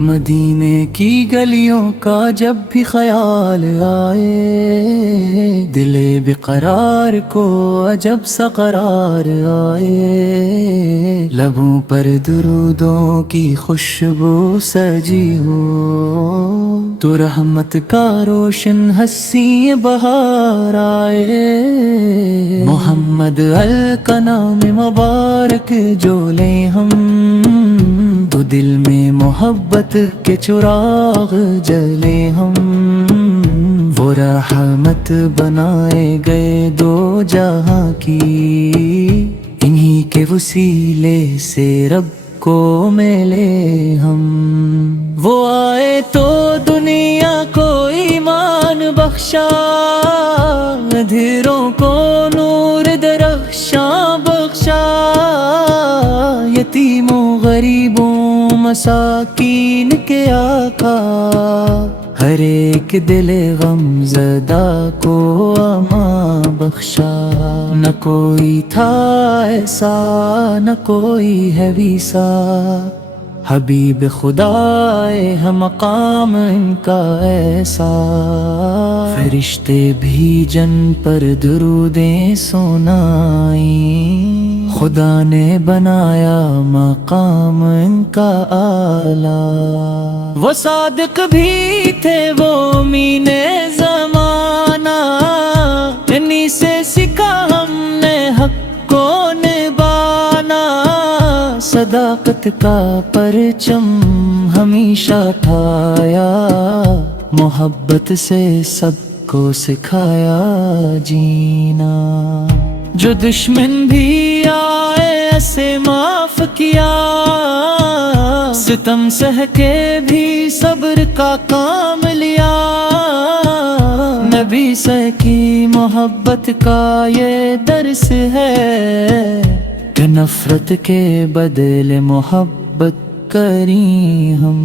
مدینے کی گلیوں کا جب بھی خیال آئے، دل بے قرار کو عجب سا قرار آئے، لبوں پر درودوں کی خوشبو سجی ہو، تو رحمت کا روشن حسین بہار آئے، محمد کا نام مبارک جو لیں ہم، تو دل میں محبت کے چراغ جلے ہم، وہ رحمت بنائے گئے دو جہاں کی، انہی کے وسیلے سے رب کو ملے ہم، وہ آئے تو دنیا کو ایمان بخشا، اندھیروں کو نور درخشاں بخشا، یتیموں غریبوں مساکین کے آقا، ہر ایک دل غم زدہ کو امان بخشا، نہ کوئی تھا ایسا نہ کوئی ہے ویسا، حبیب خدائے ہے مقام ان کا ایسا، فرشتے بھی جن پر درودیں سنائیں، خدا نے بنایا مقام ان کا اعلیٰ، وہ صادق بھی تھے وہ امین زمانہ، انہی سے سیکھا ہم نے حق کو نبھانا، صداقت کا پرچم ہمیشہ اٹھایا، محبت سے سب کو سکھایا جینا، جو دشمن بھی آئے ایسے معاف کیا، ستم سہ کے بھی صبر کا کام لیا، نبی سے کی محبت کا یہ درس ہے، کہ نفرت کے بدلے محبت کریں ہم،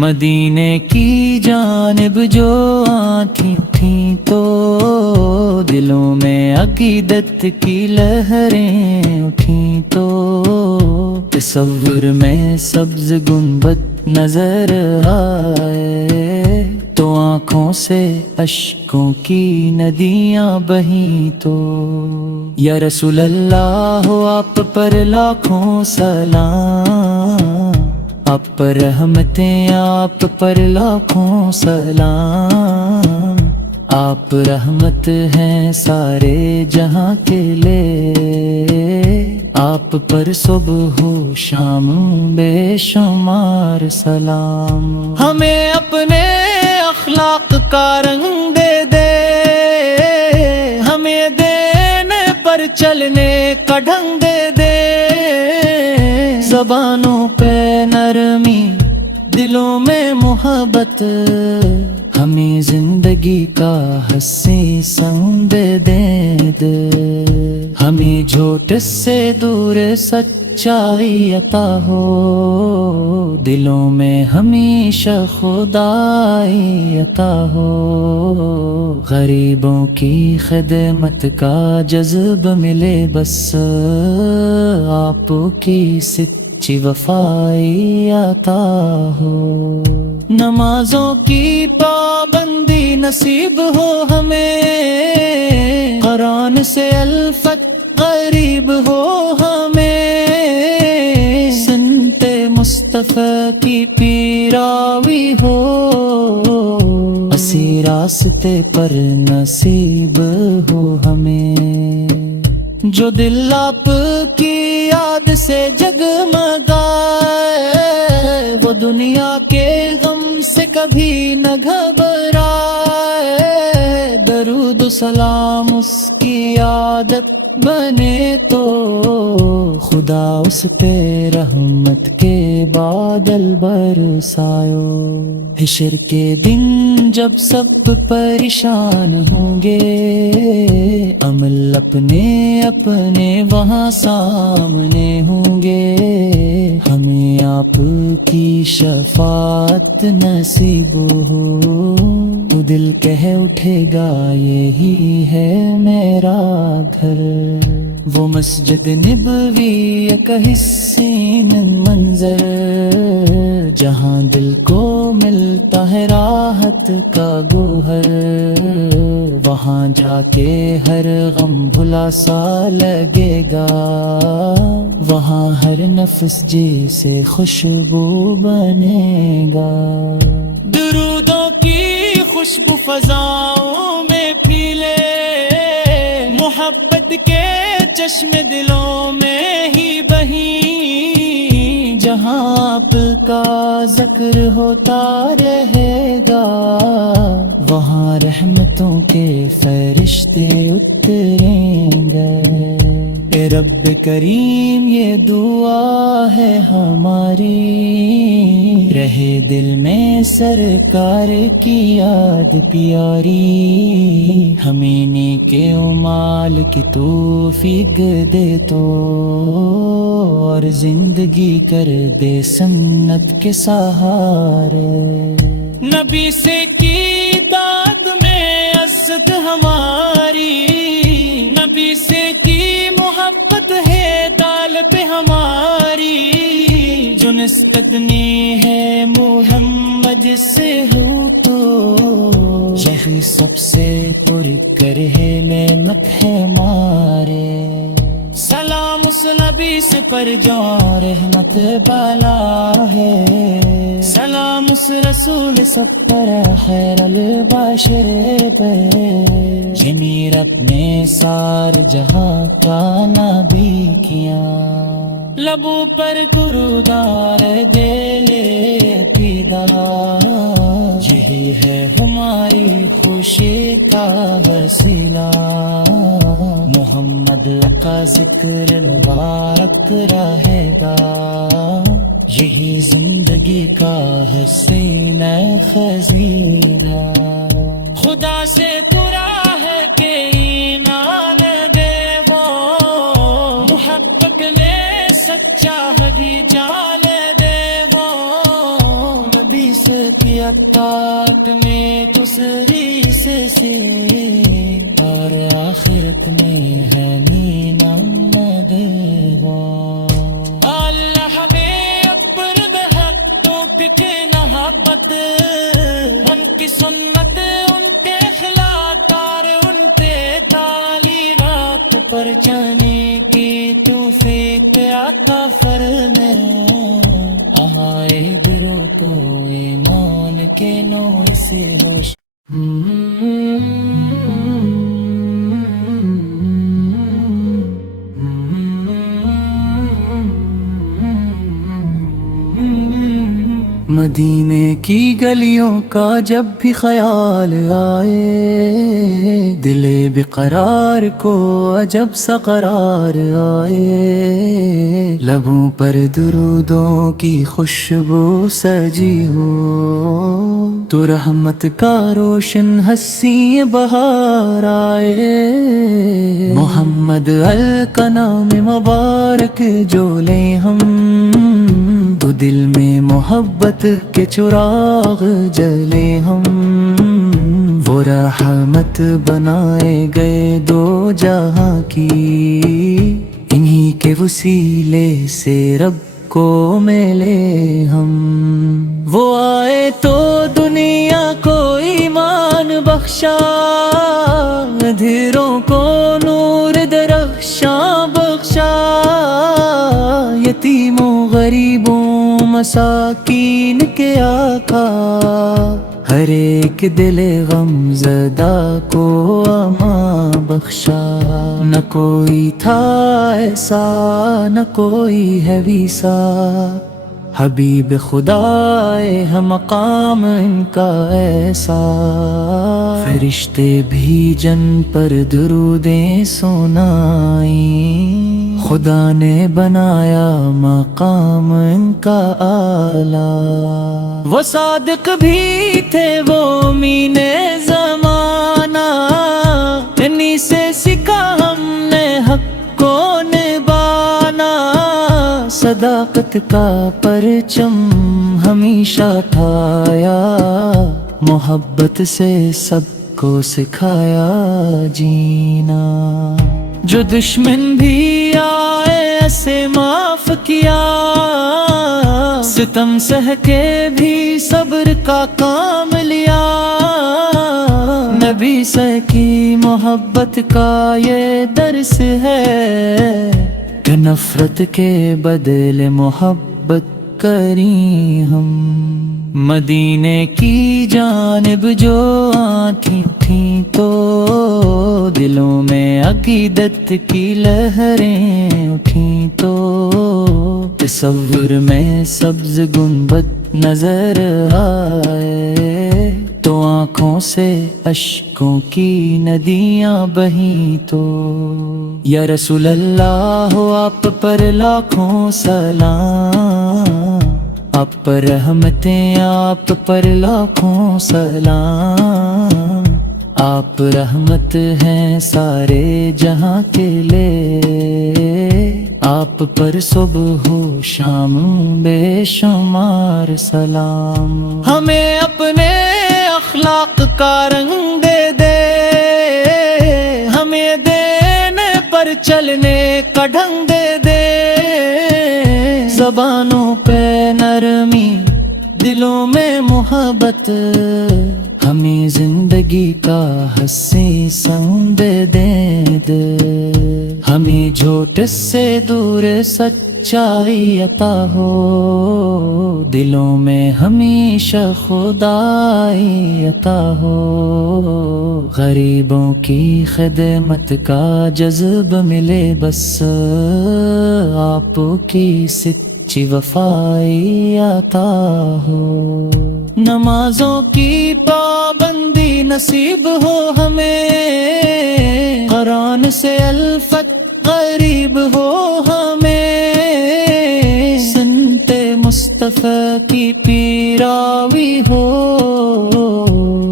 مدینے کی جانب جو آنکھیں اٹھیں تو دلوں میں عقیدت کی لہریں اٹھیں تو، تصور میں سبز گنبد نظر آئے تو آنکھوں سے اشکوں کی ندیاں بہیں تو، یا رسول اللہ ہو آپ پر لاکھوں سلام، آپ پر رحمتیں آپ پر لاکھوں سلام، آپ رحمت ہیں سارے جہاں کے لے، آپ پر صبح و شام بے شمار سلام، ہمیں اپنے اخلاق کا رنگ دے دے، ہمیں دینے پر چلنے کا ڈھنگ دے دے، زبانوں پہ نرمی دلوں میں محبت، ہمیں زندگی کا حسین سنگ دے دے، ہمیں جھوٹ سے دور سچائی عطا ہو، دلوں میں ہمیشہ خدائی عطا ہو، غریبوں کی خدمت کا جذب ملے بس، آپ کی سچی وفائی عطا ہو، نمازوں کی پابندی نصیب ہو ہمیں، قرآن سے الفت قریب ہو ہمیں، سنت مصطفیٰ کی پیراوی ہو، اسی راستے پر نصیب ہو ہمیں، جو دل آپ کی یاد سے جگمگائے، وہ دنیا کے غم سے کبھی نہ گھبرائے، درود و سلام اس کی عادت بنے تو خدا اس پہ رحمت کے بادل برسایو۔ حشر کے دن جب سب پریشان ہوں گے، عمل اپنے اپنے وہاں سامنے ہوں گے، ہمیں آپ کی شفاعت نصیب ہو تو دل کہہ اٹھے گا یہی ہے میرا گھر۔ وہ مسجد نبوی کا حسین منظر، جہاں دل کو ملتا ہے راحت کا گوہر، وہاں جا کے ہر غم بھلا سا لگے گا، وہاں ہر نفس جی سے خوشبو بنے گا۔ درودوں کی خوشبو فضاؤں میں پھیلے، محبت کے چشم دلوں میں ہی بہیں، جہاں آپ کا ذکر ہوتا رہے گا، وہاں رحمتوں کے فرشتے اتریں گے۔ اے رب کریم یہ دعا ہے ہماری، رہے دل میں سرکار کی یاد پیاری، ہمیں نیک اعمال کی توفیق دے تو، اور زندگی کر دے سنت کے سہارے۔ نبی سے کی داد میں عزت ہماری، نبی سے کی محبت ہے دال پہ ہماری، جو نسبت نہیں ہے محمد سے ہو تو، یہی سب سے پر کر ہے نعمت ہے ہمارے۔ سلام اس نبی سے پر جو رحمت بالا ہے، سلام اس رسول سب پر خیر البشر پہ، جمیرت میں سار جہاں کا نبی کیا، لبوں پر گرودار دے پیدا، یہی ہے ہماری خوشی کا وسیلہ، محمد کا ذکر مبارک رہے گا، یہی زندگی کا حسین خزینہ۔ خدا سے پورا ہے کہ ایمان دے وہ، محبت میں سچا ہدی جال دے وہ، نبی سے کیا طاق میں دوسری سے اور آخرت میں ہے مینم دے وہ۔ اللہ ہمیں اکبر بحق تو کے محبت، ان کی سنت ان کے اخلاقار ان پہ تعلیمات پر جانے کی توفیق عطا فرمائے، آئے دلوں کو ایمان کے نور سے روشن۔ مدینے کی گلیوں کا جب بھی خیال آئے، دل بے قرار کو عجب سا قرار آئے، لبوں پر درودوں کی خوشبو سجی ہو تو رحمت کا روشن حسی بہار آئے، محمد کا نام مبارک جو لیں ہم تو دل میں محبت کے چراغ جلے ہم، وہ رحمت بنائے گئے دو جہاں کی، انہی کے وسیلے سے رب کو ملے ہم، وہ آئے تو دنیا کو ایمان بخشا، اندھیروں کو نور درخشاں بخشا، یتیموں غریبوں مساکین کے آقا، ہر ایک دل غم زدہ کو امان بخشا، نہ کوئی تھا ایسا نہ کوئی ہے ویسا، حبیب خدا ہے مقام ان کا ایسا، فرشتے بھی جن پر درودیں سنائیں، خدا نے بنایا مقام ان کا اعلیٰ۔ وہ صادق بھی تھے وہ امین زمانہ، انہی سے سیکھا ہم نے حق کو نبھانا، صداقت کا پرچم ہمیشہ اٹھایا، محبت سے سب کو سکھایا جینا۔ جو دشمن بھی آئے اسے معاف کیا، ستم سہ کے بھی صبر کا کام لیا، نبی سے کی محبت کا یہ درس ہے کہ نفرت کے بدلے محبت کریں ہم۔ مدینے کی جانب جو آنکھیں تھیں تو دلوں میں عقیدت کی لہریں اٹھیں تو تصور میں سبز گنبد نظر آئے تو آنکھوں سے اشکوں کی ندیاں بہیں تو یا رسول اللہ ہو آپ پر لاکھوں سلام، آپ پر رحمتیں آپ پر لاکھوں سلام، آپ رحمت ہیں سارے جہاں کے لیے، آپ پر صبح و شام بے شمار سلام۔ ہمیں اپنے اخلاق کا رنگ دے دے، ہمیں دینے پر چلنے کا ڈھنگ دے دے، زبانوں پہ نرمی دلوں میں محبت، ہمیں زندگی کا حسین سنگ دے دے، ہمیں جھوٹ سے دور سچائی عطا ہو، دلوں میں ہمیشہ خدائی عطا ہو، غریبوں کی خدمت کا جذب ملے بس، آپ کی سچی وفائی عطا ہو، نمازوں کی پابندی نصیب ہو ہمیں، قرآن سے الفت غریب ہو ہمیں، سنت مصطفیٰ کی پیراوی ہو،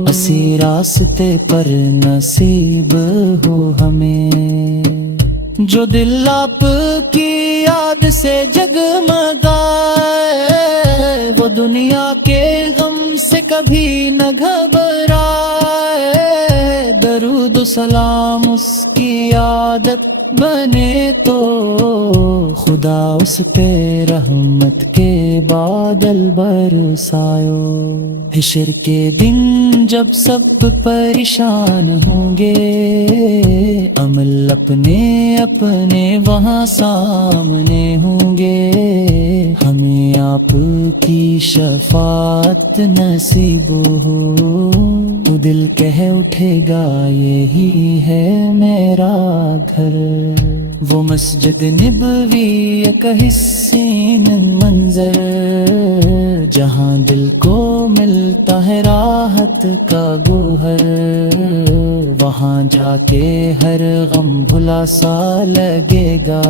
اسی راستے پر نصیب ہو ہمیں، جو دل آپ کی یاد سے جگمگائے، وہ دنیا کے غم سے کبھی نہ گھبرائے، درود و سلام اس کی عادت بنے تو خدا اس پہ رحمت کے بادل برسایو، حشر کے دن جب سب پریشان ہوں گے، عمل اپنے اپنے وہاں سامنے ہوں گے، ہمیں آپ کی شفاعت نصیب ہو، تو دل کہہ اٹھے گا یہی ہے میرا گھر، وہ مسجد نبوی کا حسین منظر، جہاں دل کو ملتا ہے راحت کا گوہر، وہاں جا کے ہر غم بھلا سا لگے گا،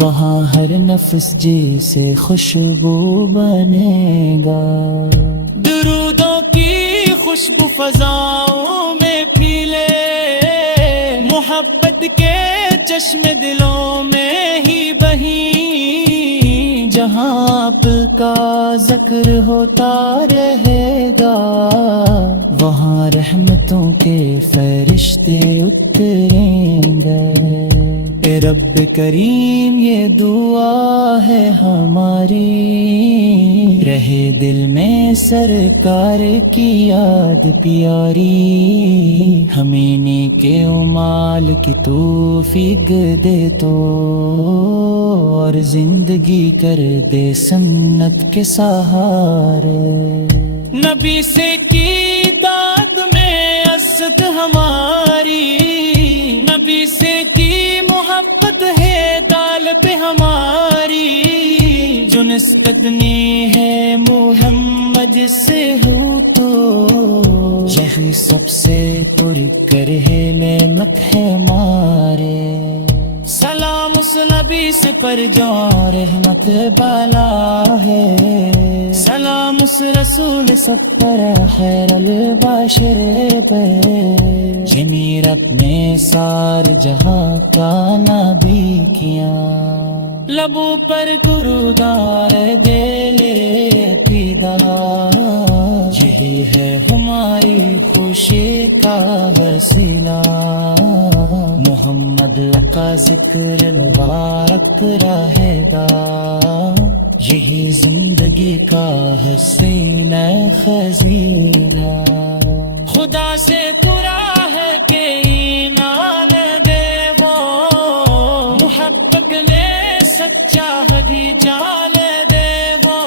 وہاں ہر نفس جی سے خوشبو بنے گا، درودوں کی خوشبو فضاؤں میں پھیلے، محبت کے چشم دلوں میں ہی بہیں، جہاں آپ کا ذکر ہوتا رہے گا، وہاں رحمتوں کے فرشتے اتریں گے، اے رب کریم یہ دعا ہے ہماری، رہے دل میں سرکار کی یاد پیاری، ہمیں نیک اعمال کی توفیق دے تو، اور زندگی کر دے سنت کے سہارے، نبی سے کی داد میں عزت ہماری، نبی سے کی محبت ہے دال پہ ہماری، جو نسبت نہیں ہے محمد سے ہو تو یہ یہی سب سے پر کرے نعمت ہے مارے سلام اس نبی سے پر جو رحمت بالا ہے سلام اس رسول سب پر خیر البشر پہ جنہیں رب نے سار جہاں کا نبی کیا لبوں پر گرودار دل پیدا یہی ہے ہماری خوشی کا وسیلہ محمد کا ذکر مبارک رہے گا یہی زندگی کا حسین خزینہ خدا سے پورا ہے کہ ایمان دے وہ محبت میں سچا ہدی جال دے وہ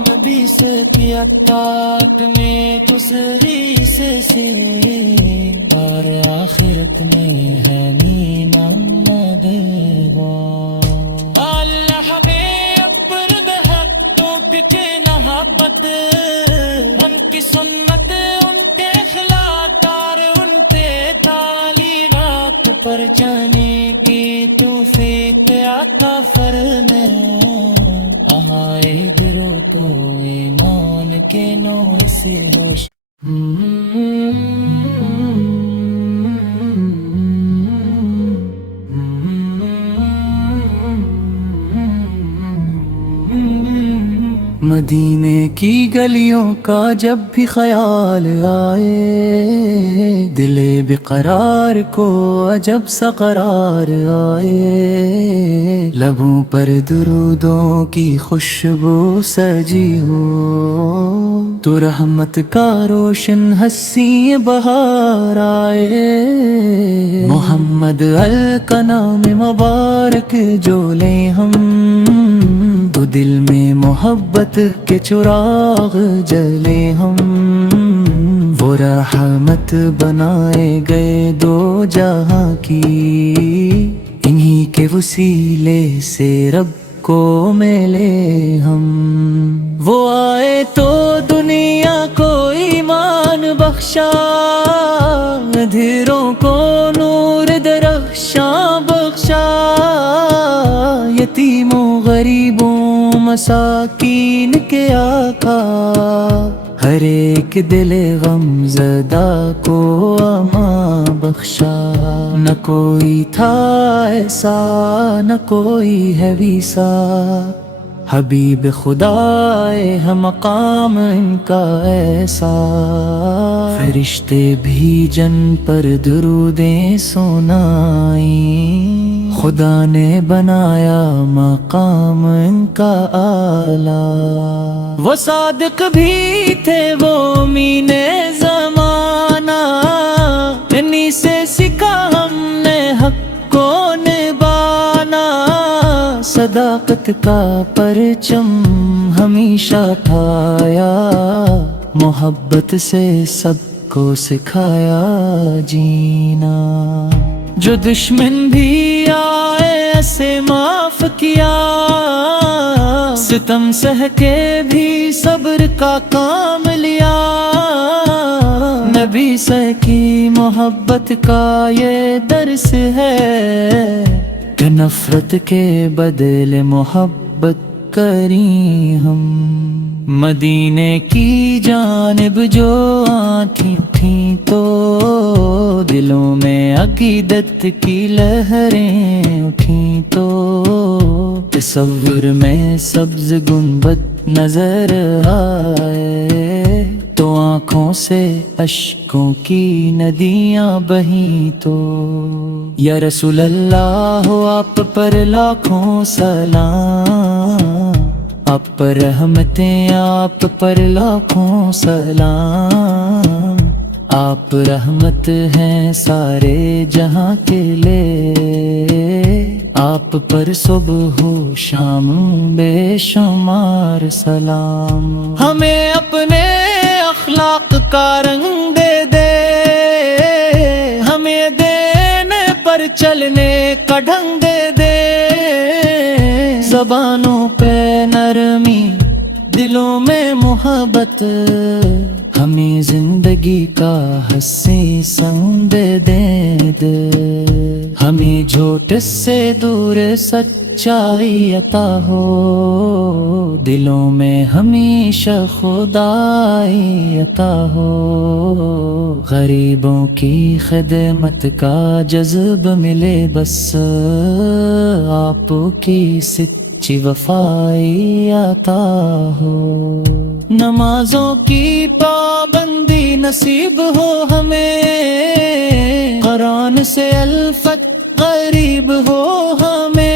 نبی سے کیا تاک میں دوسری سے سین اور آخرت میں ہے نینم دے وہ اللہ بے اپرد حق کے محبت ان کی سنت ان کے اخلاق اور ان کے تعلیمات پر جانے کی توفیق عطا فرمائے آئے گرو تو ایمان کے نور سے روش مدینے کی گلیوں کا جب بھی خیال آئے دل بقرار کو عجب سا قرار آئے لبوں پر درودوں کی خوشبو سجی ہو تو رحمت کا روشن حسی بہار آئے محمد کا نام مبارک جو لیں ہم تو دل میں محبت کے چراغ جلے ہم وہ رحمت بنائے گئے دو جہاں کی انہی کے وسیلے سے رب کو ملے ہم وہ آئے تو دنیا کو ایمان بخشا اندھیروں کو نور درخشاں بخشا یتیموں غریبوں مساکین کے آقا ہر ایک دل غم زدہ کو امان بخشا نہ کوئی تھا ایسا نہ کوئی ہے ویسا حبیب خدا ہے مقام ان کا ایسا فرشتے بھی جن پر درودیں سنائیں خدا نے بنایا مقام ان کا اعلیٰ وہ صادق بھی تھے وہ امین زمانہ انہی سے سیکھا ہم نے حق کو نبھانا صداقت کا پرچم ہمیشہ اٹھایا محبت سے سب کو سکھایا جینا جو دشمن بھی آئے ایسے معاف کیا ستم سہ کے بھی صبر کا کام لیا نبی سے کی محبت کا یہ درس ہے کہ نفرت کے بدلے محبت کریں ہم مدینے کی جانب جو آنکھیں تھیں تو دلوں میں عقیدت کی لہریں اٹھیں تو تصور میں سبز گنبد نظر آئے تو آنکھوں سے اشکوں کی ندیاں بہیں تو یا رسول اللہ ہو آپ پر لاکھوں سلام آپ پر رحمتیں آپ پر لاکھوں سلام آپ رحمت ہیں سارے جہاں کے لے آپ پر صبح و شام بے شمار سلام ہمیں اپنے اخلاق کا رنگ دے دے ہمیں دینے پر چلنے کا ڈھنگ دے دے زبانوں پہ نرمی دلوں میں محبت ہمیں زندگی کا حسین سنگ دے دے، ہمیں جھوٹ سے دور سچائی عطا ہو، دلوں میں ہمیشہ خدائی عطا ہو، غریبوں کی خدمت کا جذب ملے، بس آپ کی سچی وفائی عطا ہو، نمازوں کی پابندی نصیب ہو ہمیں، قرآن سے الفت غریب ہو ہمیں،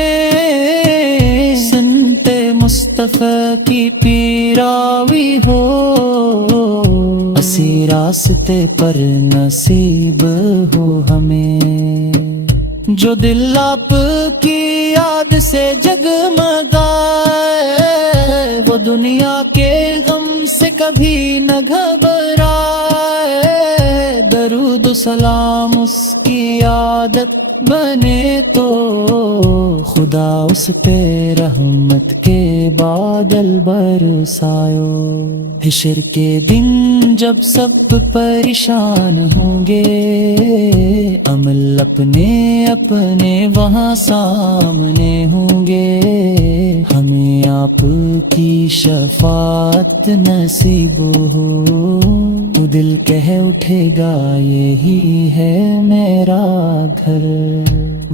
سنت مصطفیٰ کی پیراوی ہو، اسی راستے پر نصیب ہو ہمیں، جو دل آپ کی یاد سے جگمگائے، وہ دنیا کے غم سے کبھی نہ گھبرائے، درود و سلام اس کی عادت بنے تو، خدا اس پہ رحمت کے بادل برسایو، حشر کے دن جب سب پریشان ہوں گے، عمل اپنے اپنے وہاں سامنے ہوں گے، ہمیں آپ کی شفاعت نصیب ہو، وہ دل کہہ اٹھے گا یہی ہے میرا گھر،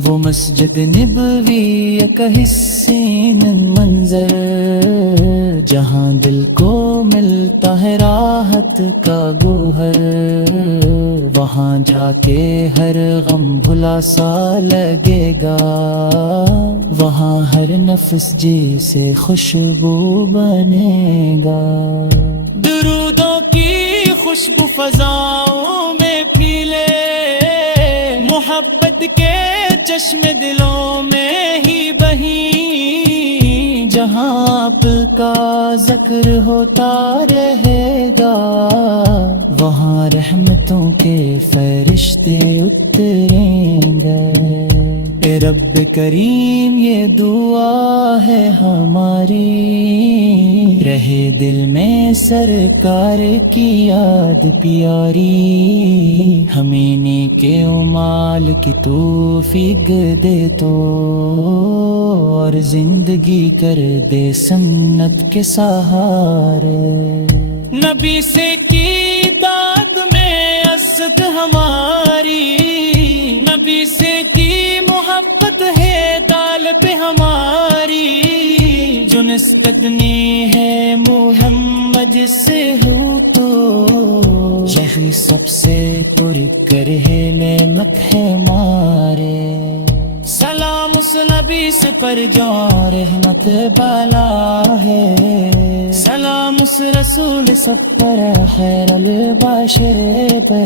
وہ مسجد نبوی کا حسین منظر، جہاں دل کو ملتا ہے راحت کا گوہر، وہاں جا کے ہر غم بھلا سا لگے گا، وہاں ہر نفس جی سے خوشبو بنے گا، درودوں کی خوشبو فضاؤں میں پھیلے، محبت کے چشم دلوں میں ہی بہیں، جہاں آپ کا ذکر ہوتا رہے گا، وہاں رحمتوں کے فرشتے اتریں گے، اے رب کریم یہ دعا ہے ہماری، رہے دل میں سرکار کی یاد پیاری، ہمیں نیک اعمال کی توفیق دے تو، اور زندگی کر دے سنت کے سہارے، نبی سے کی داد میں عزت ہماری، نبی سے کی محبت ہے دال پہ ہماری، جو نسبت نہیں ہے محمد سے ہو تو، یہی سب سے پر کر ہے نعمت ہے ہمارے، سلام اس نبی سے پر جو رحمت بالا ہے، سلام اس رسول سب پر خیر البشر پہ،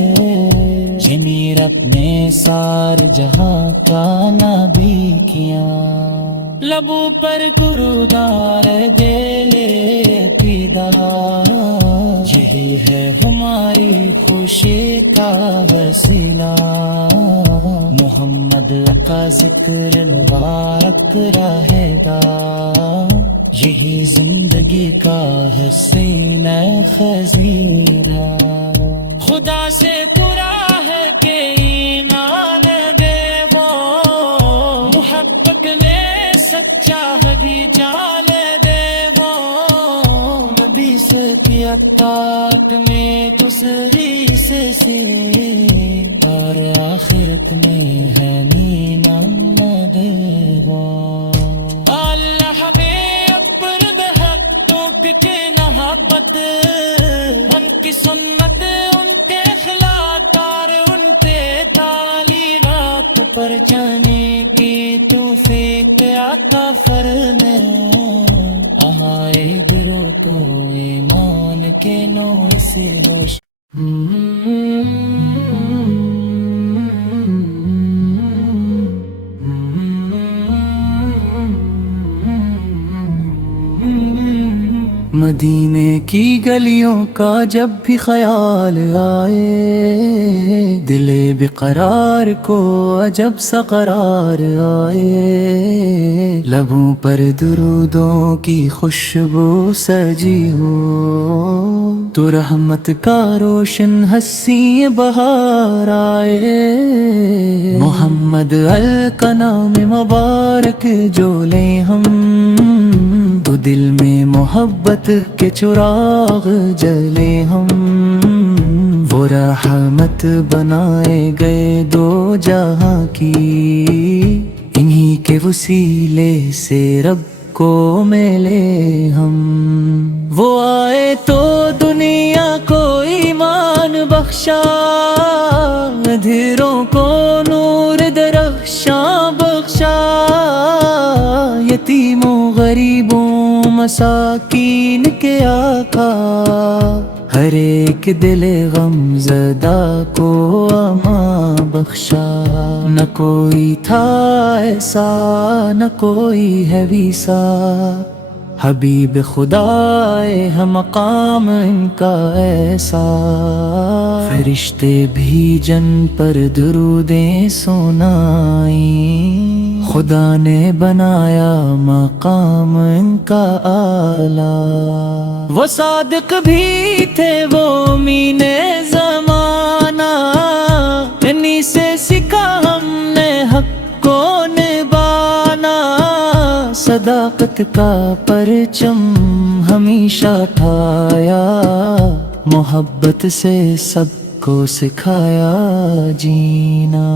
جمیر اپنے سار جہاں کا نبی کیا، لبوں پر گرودار دے پیدا، یہی ہے ہماری خوشی کا وسیلہ، محمد کا ذکر مبارک رہے گا، یہی زندگی کا حسین خزینہ، خدا سے پورا ہے کہ ایمان دے وہ، محبت میں سچا بھی جان دے وہ، نبی سے کیا طاق میں دوسری سے اور آخرت میں ہے نام دے وہ، اللہ بے اپرد حق توک کے محبت، ان کی سنت ان کے اخلاق اور ان پہ تعلیمات پر جانے کی توفیق عطا فرمائے، آئے گرو تو ایمان کے نور سے روشن، مدینے کی گلیوں کا جب بھی خیال آئے، دل قرار کو عجب سا قرار آئے، لبوں پر درودوں کی خوشبو سجی ہو، تو رحمت کا روشن حسی بہار آئے۔ محمد کا نام مبارک جو لیں ہم، تو دل میں محبت کے چراغ جلے ہم، وہ رحمت بنائے گئے دو جہاں کی، انہی کے وسیلے سے رب کو ملے ہم۔ وہ آئے تو دنیا کو ایمان بخشا، اندھیروں کو نور درخشاں بخشا، یتیموں غریبوں مساکین کے آقا، ہر ایک دل غم زدہ کو امان بخشا۔ نہ کوئی تھا ایسا نہ کوئی ہے ویسا، حبیب خدا ہے مقام ان کا ایسا، فرشتے بھی جن پر درودیں سنائیں، خدا نے بنایا مقام ان کا اعلیٰ۔ وہ صادق بھی تھے وہ امین زمانہ، انہی سے سیکھا ہم نے حق کو نبھانا، صداقت کا پرچم ہمیشہ ٹھایا، محبت سے سب کو سکھایا جینا۔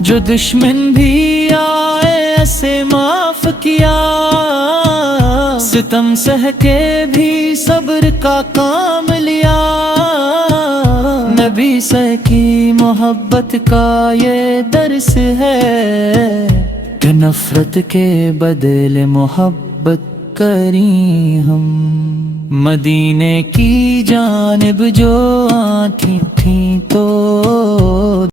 جو دشمن بھی آئے ایسے معاف کیا، ستم سہ کے بھی صبر کا کام لیا، نبی سے کی محبت کا یہ درس ہے، کہ نفرت کے بدلے محبت کریں ہم۔ مدینے کی جانب جو آنکھیں تھیں تو